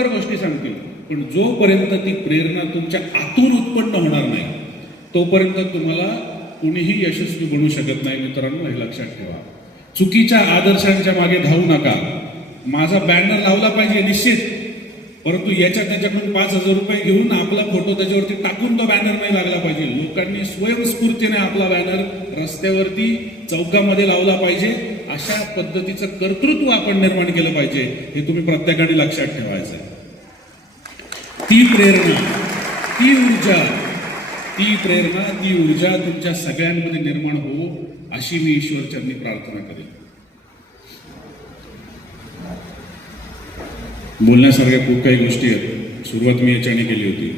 शंभर गोष्टी सांगतील पण जोपर्यंत ती प्रेरणा तुमच्या आतून उत्पन्न होणार नाही तोपर्यंत तुम्हाला कुणीही यशस्वी बनू शकत नाही मित्रांनो हे लक्षात ठेवा. चुकीच्या आदर्शांच्या मागे धावू नका. माझा बॅनर लावला पाहिजे निश्चित. परंतु याच्या त्याच्याकडून पाच हजार रुपये घेऊन आपला फोटो त्याच्यावरती टाकून तो बॅनर नाही लागला पाहिजे. लोकांनी स्वयंस्फूर्तीने आपला बॅनर रस्त्यावरती चौकामध्ये लावला पाहिजे. अशा पद्धतीचं कर्तृत्व आपण निर्माण केलं पाहिजे हे तुम्ही प्रत्येकाने लक्षात ठेवायचं आहे ती प्रेरणा ती ऊर्जा ती प्रेरणा ती ऊर्जा तुमच्या सगळ्यांमध्ये निर्माण हो अशी मी ईश्वरचरणी प्रार्थना करेन. बोलण्यासारख्या खूप काही गोष्टी आहेत. सुरुवात मी याच्याने केली होती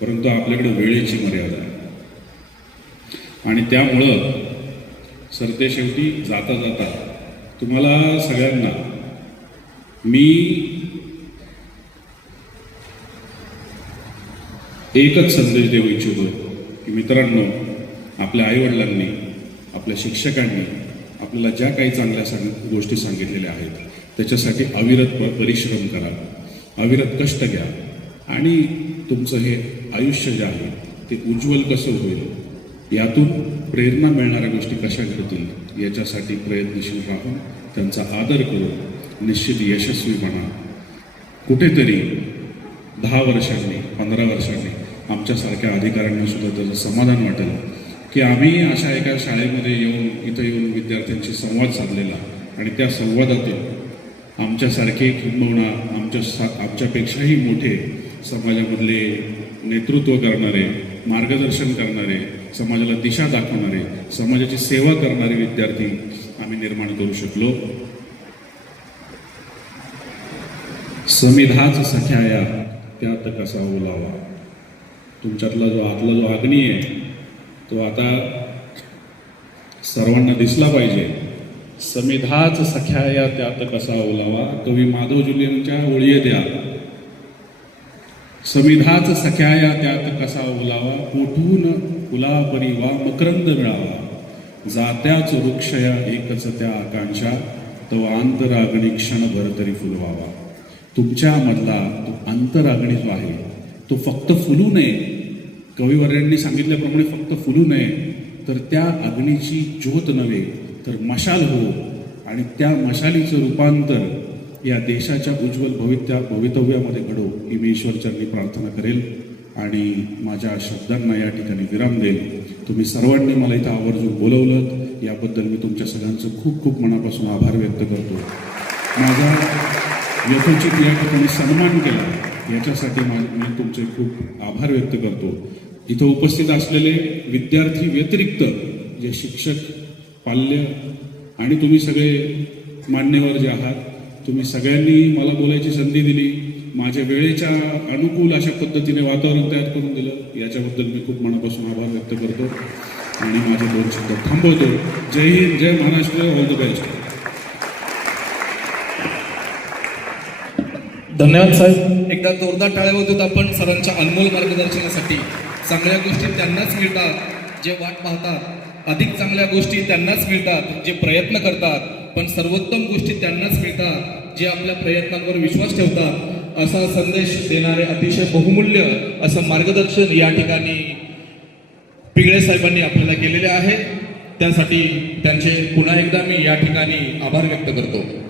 परंतु आपल्याकडे वेळेची मर्यादा. आहे आणि त्यामुळं सरते शेवटी जाता जाता तुम्हाला सगळ्यांना मी एकच संदेश देऊ इच्छितो की मित्रांनो आपल्या आईवडिलांनी आपल्या शिक्षकांनी आपल्याला ज्या काही चांगल्या सांग गोष्टी सांगितलेल्या आहेत त्याच्यासाठी अविरत प- परिश्रम करा. अविरत कष्ट घ्या. आणि तुमचं हे आयुष्य जे आहे ते उज्ज्वल कसं होईल यातून प्रेरणा मिळणाऱ्या गोष्टी कशा घडतील याच्यासाठी प्रयत्नशील राहून त्यांचा आदर करून निश्चित यशस्वी म्हणा. कुठेतरी दहा वर्षांनी पंधरा वर्षांनी आमच्यासारख्या अधिकाऱ्यांना सुद्धा त्याचं समाधान वाटेल. की आम्ही अशा एका शाळेमध्ये येऊन इथं येऊन विद्यार्थ्यांशी संवाद साधलेला आणि त्या संवादातून आमच्यासारखे किंबहुना आमच्या सा आमच्यापेक्षाही मोठे समाजामधले नेतृत्व करणारे मार्गदर्शन करणारे समाजाला दिशा दाखवणारे समाजाची सेवा करणारे विद्यार्थी आम्ही निर्माण करू शकलो. समिधाच सख्याया त्यात कसा ओलावा तुमच्यातला जो आतला जो अग्नी आहे तो आता सर्वांना दिसला पाहिजे. समिधाच सख्याया त्यात कसा ओलावा कवी माधव जुलियनच्या ओळी द्या समिधाच सख्या या त्यात कसा ओलावा पोटून कुलापरी वा मकरंद मिळावा. जात्याच वृक्षया एकच त्या आकांक्षा तो आंतराग्नी क्षणभर तरी फुलवावा. तुमच्यामधला तो अंतराग्नी जो आहे. तो फक्त फुलू नये. कविवर्यांनी सांगितल्याप्रमाणे फक्त फुलू नये. तर त्या अग्नीची ज्योत नव्हे तर मशाल हो. आणि त्या मशालीचं रूपांतर या देशाच्या उज्ज्वल भवित्या भवितव्यामध्ये घडो ही मी ईश्वरचरणी प्रार्थना करेल. आणि माझ्या शब्दांना या ठिकाणी विराम देईल. तुम्ही सर्वांनी मला इथं आवर्जून बोलवलं. याबद्दल मी तुमच्या सगळ्यांचं खूप खूप मनापासून आभार व्यक्त करतो. माझा यथोचित या ठिकाणी सन्मान केला. याच्यासाठी मा मी तुमचे खूप आभार व्यक्त करतो. इथं उपस्थित असलेले विद्यार्थी व्यतिरिक्त जे शिक्षक पाल्य आणि तुम्ही सगळे मान्यवर जे आहात तुम्ही सगळ्यांनी मला बोलायची संधी दिली. माझ्या वेळेच्या अनुकूल अशा पद्धतीने वातावरण तयार करून दिलं. याच्याबद्दल मी खूप मनापासून आभार व्यक्त करतो. आणि माझे दोन शब्द थांबवतो. जय हिंद जय महाराष्ट्र ऑल द बेस्ट. धन्यवाद साहेब. एकदा जोरदार टाळ्या होत आपण सरांच्या अनमोल मार्गदर्शनासाठी चांगल्या गोष्टी त्यांनाच मिळतात जे वाट पाहतात. अधिक चांगल्या गोष्टी त्यांनाच मिळतात जे प्रयत्न करतात. पण सर्वोत्तम गोष्टी त्यांनाच मिळतात जे आपल्या प्रयत्नांवर विश्वास ठेवतात. असा संदेश देणारे अतिशय बहुमूल्य असं मार्गदर्शन या ठिकाणी पिगळे साहेबांनी आपल्याला केलेले आहे. त्यासाठी त्यांचे पुन्हा एकदा मी या ठिकाणी आभार व्यक्त करतो.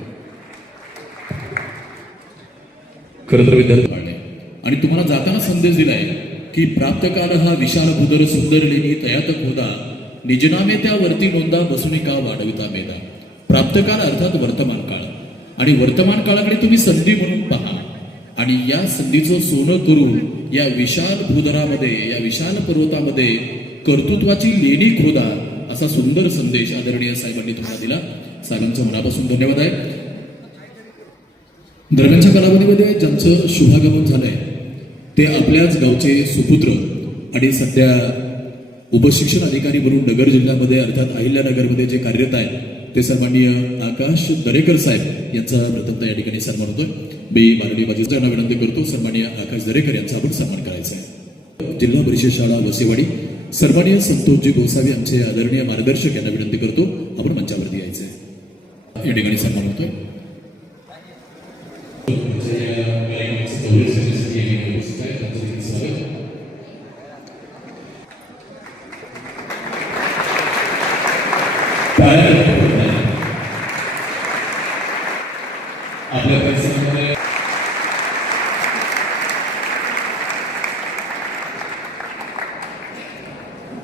खरं तर विद्यार्थी आणि तुम्हाला जाताना संदेश दिलाय की प्राप्तकाल हा विशाल भूदर सुंदर लेणी तयात होता. निजनामे त्या वरती नोंदा बसुनी का वाढविता मेदा प्राप्तकाल अर्थात वर्तमान काळ. आणि वर्तमान काळाकडे तुम्ही संधी म्हणून पहा. आणि या संधीचं सोनं करून या विशाल भूदरामध्ये या विशाल पर्वतामध्ये कर्तृत्वाची लेणी खोदा असा सुंदर संदेश आदरणीय साहेबांनी तुम्हाला दिला. साहेबांचं मनापासून धन्यवाद आहे. दरम्यानच्या कालावधीमध्ये ज्यांचं शुभागमन झालंय ते आपल्याच गावचे सुपुत्र आणि सध्या उपशिक्षण अधिकारी म्हणून नगर जिल्ह्यामध्ये अर्थात अहिल्यानगरमध्ये जे कार्यरत आहेत ते सन्माननीय आकाश दरेकर साहेब यांचा प्रथमतः या ठिकाणी सन्मान होतोय. मी माननीय बाजींना विनंती करतो सन्माननीय आकाश दरेकर यांचा आपण सन्मान करायचा आहे. जिल्हा परिषद शाळा वसेवाडी सन्माननीय संतोषजी गोसावी आमचे आदरणीय मार्गदर्शक यांना विनंती करतो आपण मंचावरती यायचं आहे या ठिकाणी सन्मान होतोय.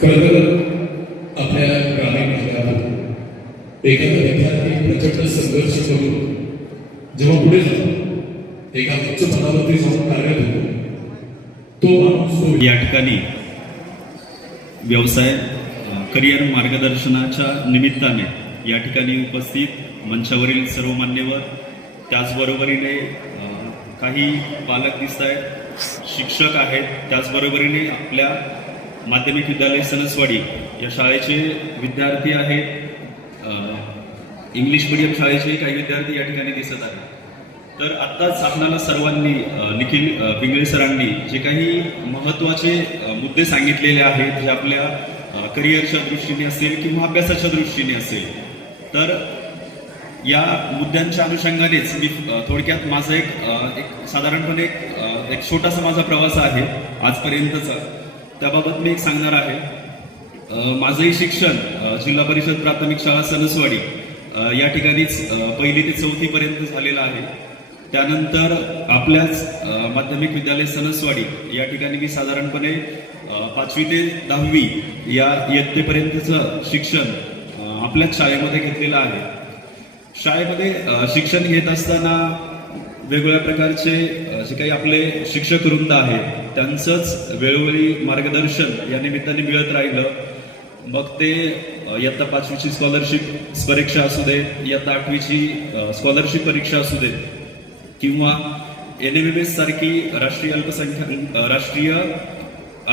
खरं आपल्या ग्रामीण भागात एखादा विद्यार्थी प्रचंड संघर्ष करून जेव्हा पुढे जातो एका उच्च पदावरती जाऊन कार्यरत होतो तो माणूस या ठिकाणी व्यवसाय करिअर मार्गदर्शनाच्या निमित्ताने या ठिकाणी उपस्थित मंचावरील सर्व मान्यवर त्याचबरोबरीने काही पालक दिसत आहेत शिक्षक आहेत त्याचबरोबरीने आपल्या माध्यमिक विद्यालय सणसवाडी या शाळेचे विद्यार्थी आहेत. इंग्लिश मिडियम शाळेचे काही विद्यार्थी या ठिकाणी दिसत आहेत. तर आत्ताच आपल्याला सर्वांनी निखिल पिंगळे सरांनी जे काही महत्त्वाचे मुद्दे सांगितलेले आहेत जे आपल्या करिअरच्या दृष्टीने असेल किंवा अभ्यासाच्या दृष्टीने असेल तर या मुद्द्यांच्या अनुषंगानेच मी थोडक्यात माझा एक एक साधारणपणे एक, एक छोटासा माझा प्रवास आहे आजपर्यंतचा. त्याबाबत मी एक सांगणार आहे. माझंही शिक्षण जिल्हा परिषद प्राथमिक शाळा सणसवाडी या ठिकाणीच पहिली ते चौथीपर्यंत झालेलं आहे. त्यानंतर आपल्याच माध्यमिक विद्यालय सणसवाडी या ठिकाणी मी साधारणपणे पाचवी ते दहावी या इयत्तेपर्यंतचं शिक्षण आपल्याच शाळेमध्ये घेतलेलं आहे. शाळेमध्ये शिक्षण घेत असताना वेगवेगळ्या प्रकारचे जे काही आपले शिक्षक वृंद आहेत त्यांचंच वेळोवेळी मार्गदर्शन या निमित्ताने मिळत राहिलं. मग ते इयत्ता पाचवीची स्कॉलरशिप परीक्षा असू दे इयत्ता आठवीची स्कॉलरशिप परीक्षा असू दे किंवा एन एम एम एस सारखी राष्ट्रीय अल्पसंख्याक राष्ट्रीय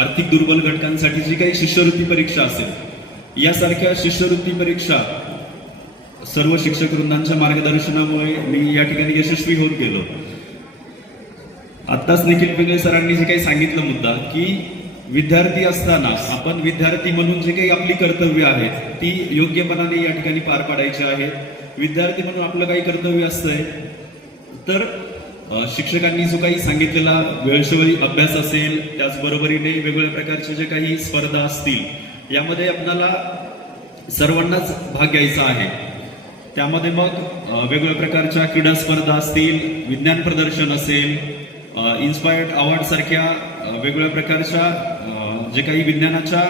आर्थिक दुर्बल घटकांसाठी जी काही शिष्यवृत्ती परीक्षा असेल यासारख्या शिष्यवृत्ती परीक्षा सर्व शिक्षक वृंदांच्या मार्गदर्शनामुळे मी या ठिकाणी यशस्वी होत गेलो. आत्ताच निखिल पिंगळे सरांनी जे काही सांगितलं मुद्दा की विद्यार्थी असताना आपण विद्यार्थी म्हणून जे काही आपली कर्तव्य आहेत ती योग्यपणाने या ठिकाणी पार पाडायची आहेत विद्यार्थी म्हणून आपलं काही कर्तव्य असतंय. तर शिक्षकांनी जो काही सांगितलेला वेळशेवेळी अभ्यास असेल त्याचबरोबरीने वेगवेगळ्या प्रकारचे जे काही स्पर्धा असतील यामध्ये आपल्याला सर्वांनाच भाग घ्यायचा आहे. त्यामध्ये मग वेगवेगळ्या प्रकारच्या क्रीडा स्पर्धा असतील विज्ञान प्रदर्शन असेल इन्स्पायर्ड अवॉर्ड सारख्या वेगवेगळ्या प्रकारच्या जे काही विज्ञानाच्या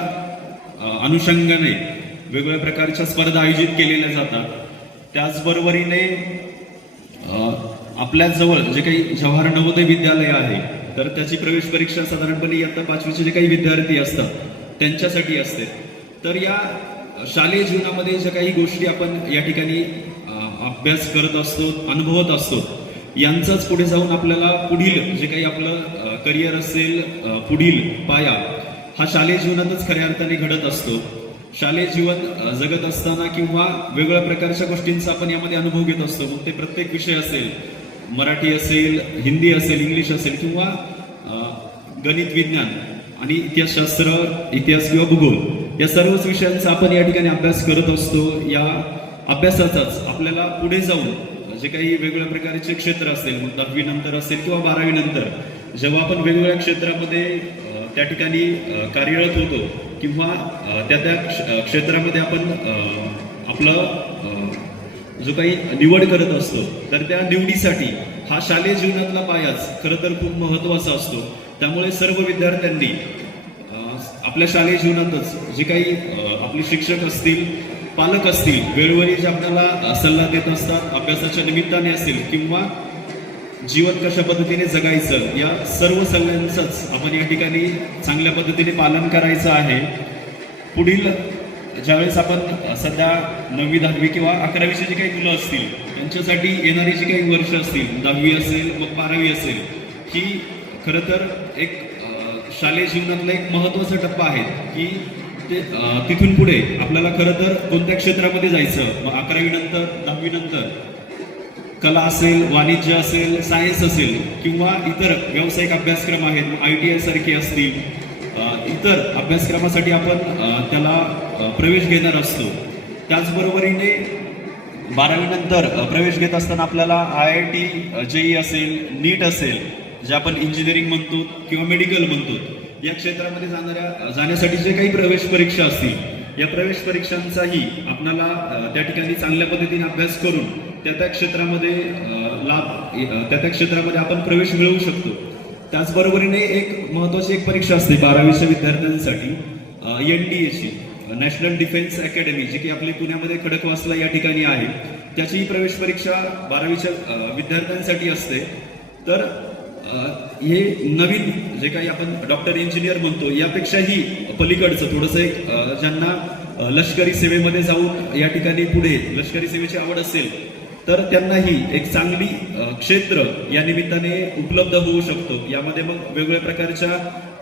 अनुषंगाने वेगवेगळ्या प्रकारच्या स्पर्धा आयोजित केलेल्या जातात. त्याचबरोबरीने आपल्याजवळ जे काही जवाहर नवोदय विद्यालय आहे तर त्याची प्रवेश परीक्षा साधारणपणे इयत्ता पाचवीचे जे काही विद्यार्थी असतात त्यांच्यासाठी असते. तर या शालेय जीवनामध्ये ज्या काही गोष्टी आपण या ठिकाणी अभ्यास करत असतो अनुभवत असतो यांचाच पुढे जाऊन आपल्याला पुढील जे काही आपलं करिअर असेल पुढील पाया हा शालेय जीवनातच खऱ्या अर्थाने घडत असतो. शालेय जीवन जगत असताना किंवा वेगवेगळ्या प्रकारच्या गोष्टींचा आपण यामध्ये अनुभव घेत असतो. मग ते प्रत्येक विषय असेल मराठी असेल हिंदी असेल इंग्लिश असेल किंवा गणित विज्ञान आणि इतिहासशास्त्र इतिहास किंवा भूगोल या सर्वच विषयांचा आपण या ठिकाणी अभ्यास करत असतो. या अभ्यासाचाच आपल्याला पुढे जाऊन जे काही वेगवेगळ्या प्रकारचे क्षेत्र असेल मग दहावी नंतर असेल किंवा बारावी नंतर जेव्हा आपण वेगवेगळ्या क्षेत्रामध्ये त्या ठिकाणी कार्यरत होतो किंवा त्या त्या क्षेत्रामध्ये आपण आपलं जो काही निवड करत असतो तर त्या निवडीसाठी हा शालेय जीवनातला पायाच खरं तर खूप महत्त्वाचा असतो. त्यामुळे सर्व विद्यार्थ्यांनी आपल्या शालेय जीवनातच जे काही आपले शिक्षक असतील पालक असतील वेळोवेळी जे आपल्याला सल्ला देत असतात अभ्यासाच्या निमित्ताने असेल किंवा जीवन कशा पद्धतीने जगायचं या सर्व सल्ल्यांचंच आपण या ठिकाणी चांगल्या पद्धतीने पालन करायचं आहे. पुढील ज्यावेळेस आपण सध्या नववी दहावी किंवा अकरावीचे जे काही मुलं असतील त्यांच्यासाठी येणारी जी काही वर्ष असतील दहावी असेल मग बारावी असेल ही खरं तर एक शालेय जीवनातला एक महत्त्वाचा टप्पा आहे की ते तिथून पुढे आपल्याला खरं तर कोणत्या क्षेत्रामध्ये जायचं? मग अकरावी नंतर दहावी नंतर? कला असेल वाणिज्य असेल सायन्स असेल किंवा इतर व्यावसायिक अभ्यासक्रम आहेत आय टी आय सारखे असतील इतर अभ्यासक्रमासाठी आपण त्याला प्रवेश घेणार असतो. त्याचबरोबरीने बारावीनंतर प्रवेश घेत असताना आपल्याला आय आय टी जेई असेल नीट असेल जे आपण इंजिनिअरिंग म्हणतो किंवा मेडिकल म्हणतो या क्षेत्रामध्ये जाणाऱ्या जाण्यासाठी जे काही प्रवेश परीक्षा असतील या प्रवेश परीक्षांचाही आपणाला त्या ठिकाणी चांगल्या पद्धतीने अभ्यास करून त्या त्या क्षेत्रामध्ये लाभ त्या त्या क्षेत्रामध्ये आपण प्रवेश मिळवू शकतो. त्याचबरोबरीने एक महत्त्वाची एक परीक्षा असते बारावीच्या विद्यार्थ्यांसाठी एन डी एची नॅशनल डिफेन्स अकॅडमी जी की आपली पुण्यामध्ये खडकवासला या ठिकाणी आहे. त्याचीही प्रवेश परीक्षा बारावीच्या विद्यार्थ्यांसाठी असते. तर हे नवीन जे काही आपण डॉक्टर इंजिनियर म्हणतो यापेक्षाही पलीकडचं थोडंसं एक ज्यांना लष्करी सेवेमध्ये जाऊन या ठिकाणी पुढे लष्करी सेवेची आवड असेल तर त्यांनाही एक चांगली क्षेत्र या निमित्ताने उपलब्ध होऊ शकतो. यामध्ये मग वेगवेगळ्या प्रकारच्या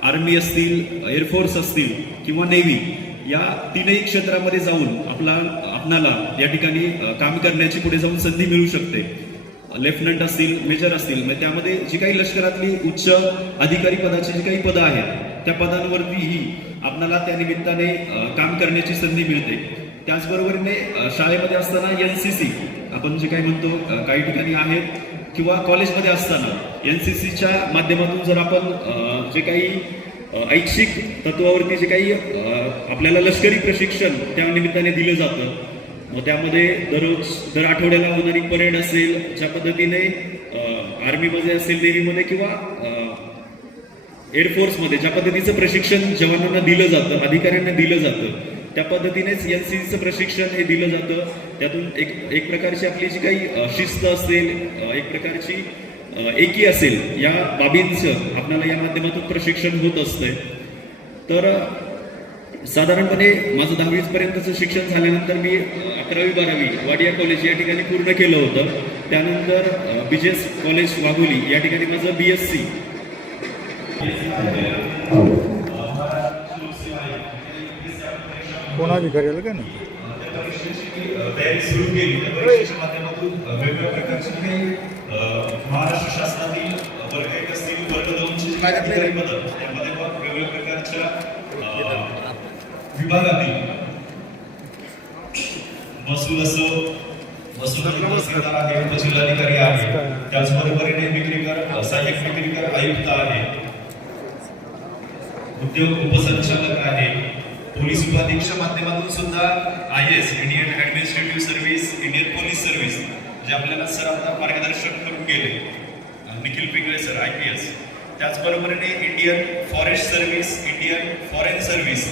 आर्मी असतील एअरफोर्स असतील किंवा नेव्ही या तीनही क्षेत्रामध्ये जाऊन आपला आपणाला या ठिकाणी काम करण्याची पुढे जाऊन संधी मिळू शकते. लेफ्टनंट असतील मेजर असतील म्हणजे त्यामध्ये जी काही लष्करातली उच्च अधिकारी पदाची जी काही पदं आहेत त्या पदांवरतीही आपणाला त्या निमित्ताने काम करण्याची संधी मिळते. त्याचबरोबरीने शाळेमध्ये असताना एन सी सी आपण जे काही म्हणतो काही ठिकाणी आहेत किंवा कॉलेजमध्ये असताना एन सी सीच्या माध्यमातून जर आपण जे काही ऐच्छिक तत्वावरती जे काही आपल्याला लष्करी प्रशिक्षण त्या निमित्ताने दिलं जातं मग त्यामध्ये दररोज दर आठवड्याला होणारी परेड असेल ज्या पद्धतीने आर्मीमध्ये असेल नेव्हीमध्ये किंवा एअरफोर्समध्ये ज्या पद्धतीचं प्रशिक्षण जवानांना दिलं जातं अधिकाऱ्यांना दिलं जातं त्या पद्धतीनेच एन सी सीचं प्रशिक्षण हे दिलं जातं. त्यातून एक एक प्रकारची आपली जी काही शिस्त असेल एक प्रकारची एकी असेल या बाबींचं आपल्याला या माध्यमातून प्रशिक्षण होत असतंय. तर साधारणपणे माझं दहावी पर्यंतचं शिक्षण झाल्यानंतर मी अकरावी बारावी वाडिया कॉलेज या ठिकाणी पूर्ण केलं होतं. त्यानंतर बीजेस कॉलेज वाघोली या ठिकाणी माझं बी एस सी कोणाची करेल का ना तयारी सुरू केली त्या परीक्षेच्या माध्यमातून अ, वेगवेगळ्या प्रकारचे जे काही अ, महाराष्ट्र शासनातील वर्ग एक असतील वर्ग दोनचे जे काही अधिकारी पद त्यामध्ये वेगवेगळ्या प्रकारच्या विभागातील. महसूल असो महसूल आहे उपजिल्हाधिकारी आहे त्याचबरोबरीने विक्रीकर सहाय्यक विक्रीकर आयुक्त आहे. उद्योग उपसंचालक आहे. पोलीस उपाधीक्षा माध्यमातून सुद्धा I S Indian administrative service Indian police service जे आपल्याला सर आता मार्गदर्शन करून गेले Nikhil Pingale sir I P S. त्याचबरोबरीने Indian forest service Indian foreign service.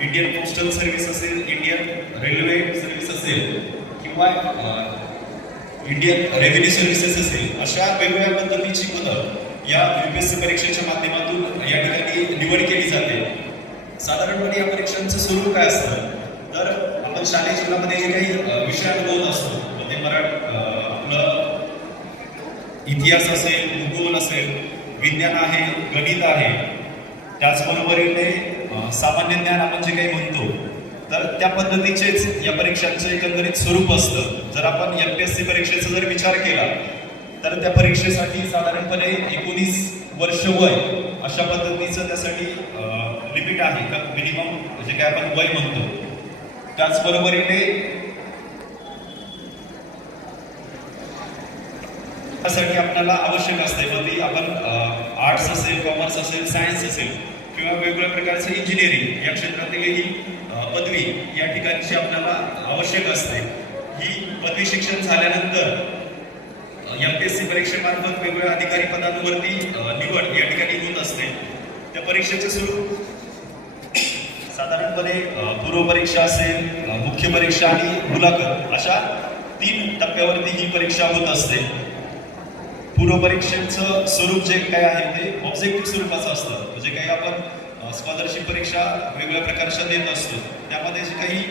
Indian postal service असेल इंडियन रेल्वे सर्व्हिस असेल किंवा इंडियन रेव्हेन्यू सर्व्हिसेस असेल अशा वेगवेगळ्या पद्धतीची पदं या यू बी एस सी परीक्षेच्या माध्यमातून या ठिकाणी निवड केली जाते. साधारणपणे या परीक्षांचं स्वरूप काय असतं? तर आपण शालेय जीवनामध्ये जे काही विषय अनुभवत असतो म्हणजे ते मराठ आपलं इतिहास असेल भूगोल असेल विज्ञान आहे गणित आहे त्याचबरोबरीने सामान्य ज्ञान आपण जे काही म्हणतो तर त्या पद्धतीचेच या परीक्षांचं एकंदरीत स्वरूप असतं. जर आपण एम पी एस सी परीक्षेचा जर विचार केला तर त्या परीक्षेसाठी साधारणपणे एकोणीस वर्ष वय अशा पद्धतीचं त्यासाठी लिमिट आहे. का मिनिमम जे काय आपण वय म्हणतो त्याचबरोबरीने त्यासाठी आपल्याला आवश्यक असते. मग ती आपण आर्ट्स असेल कॉमर्स असेल सायन्स असेल किंवा वेगवेगळ्या प्रकारचं इंजिनिअरिंग या क्षेत्रातीलही ही पदवी या ठिकाणची आपल्याला आवश्यक असते. ही पदवी शिक्षण झाल्यानंतर एम पी एस सी परीक्षेमार्फत वेगवेगळ्या अधिकारी पदांवरती निवड या ठिकाणी होत असते. त्या परीक्षेचे स्वरूप साधारणपणे पूर्व परीक्षा असेल मुख्य परीक्षा आणि मुलाखत अशा तीन टप्प्यावरती ही परीक्षा होत असते. पूर्व परीक्षेचं स्वरूप जे काय आहे ते ऑब्जेक्टिव्ह स्वरूपाचं असतं. म्हणजे काही आपण स्कॉलरशिप परीक्षा वेगवेगळ्या प्रकारच्या देत असतो. त्यामध्ये जे काही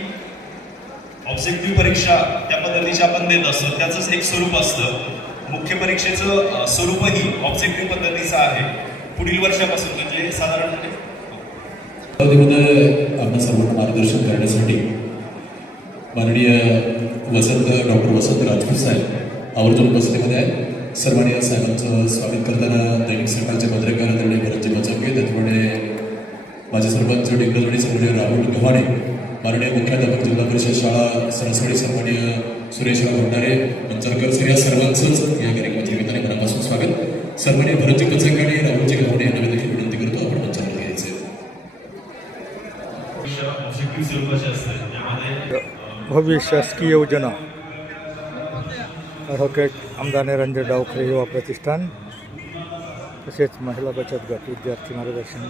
ऑब्जेक्टिव्ह परीक्षा त्या पद्धतीची आपण देत असतो. त्याचंच एक स्वरूप असतं. मुख्य परीक्षेचं स्वरूपही ऑब्जेक्टिव्ह पद्धतीचं आहे. पुढील वर्षापासून म्हणजे साधारणपणे म्हणजे अवधीमध्ये आपल्या सर्वांना मार्गदर्शन करण्यासाठी माननीय वसंत डॉक्टर वसंत राजपूत साहेब आवर्जून उपस्थितीमध्ये आहे सर्वांनी साहेबांचं स्वागत करताना दैनिक सकाळचे पत्रकार आदरणीय भरतजी बचवके त्याचप्रमाणे माझे सरपंच डिग्रजवाडी सन्मान्य राहुल गव्हाणे माननीय मुख्याध्यापक जिल्हा परिषद शाळा सरसवाडी सन्मान्य सुरेशराव भंडारे मंचरकर सर या सर्वांचंच या कार्यक्रमाच्या निमित्ताने मनापासून स्वागत. सन्मान्य भरतजी बचवके आणि राहुलजी गव्हाणे यांना मी देखील विनंती करतो. आपण मंचावर घ्यायचे. भव्य शासकीय योजना. ॲडव्होकेट आमदार निरंजन डावखरे युवा प्रतिष्ठान तसेच महिला बचत गट विद्यार्थी मार्गदर्शन.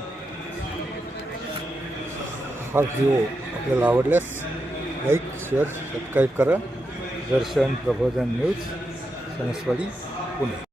हा व्हिडिओ आपल्याला आवडल्यास लाईक शेअर सबस्क्राईब करा. दर्शन प्रबोधन न्यूज सणसवाडी पुणे.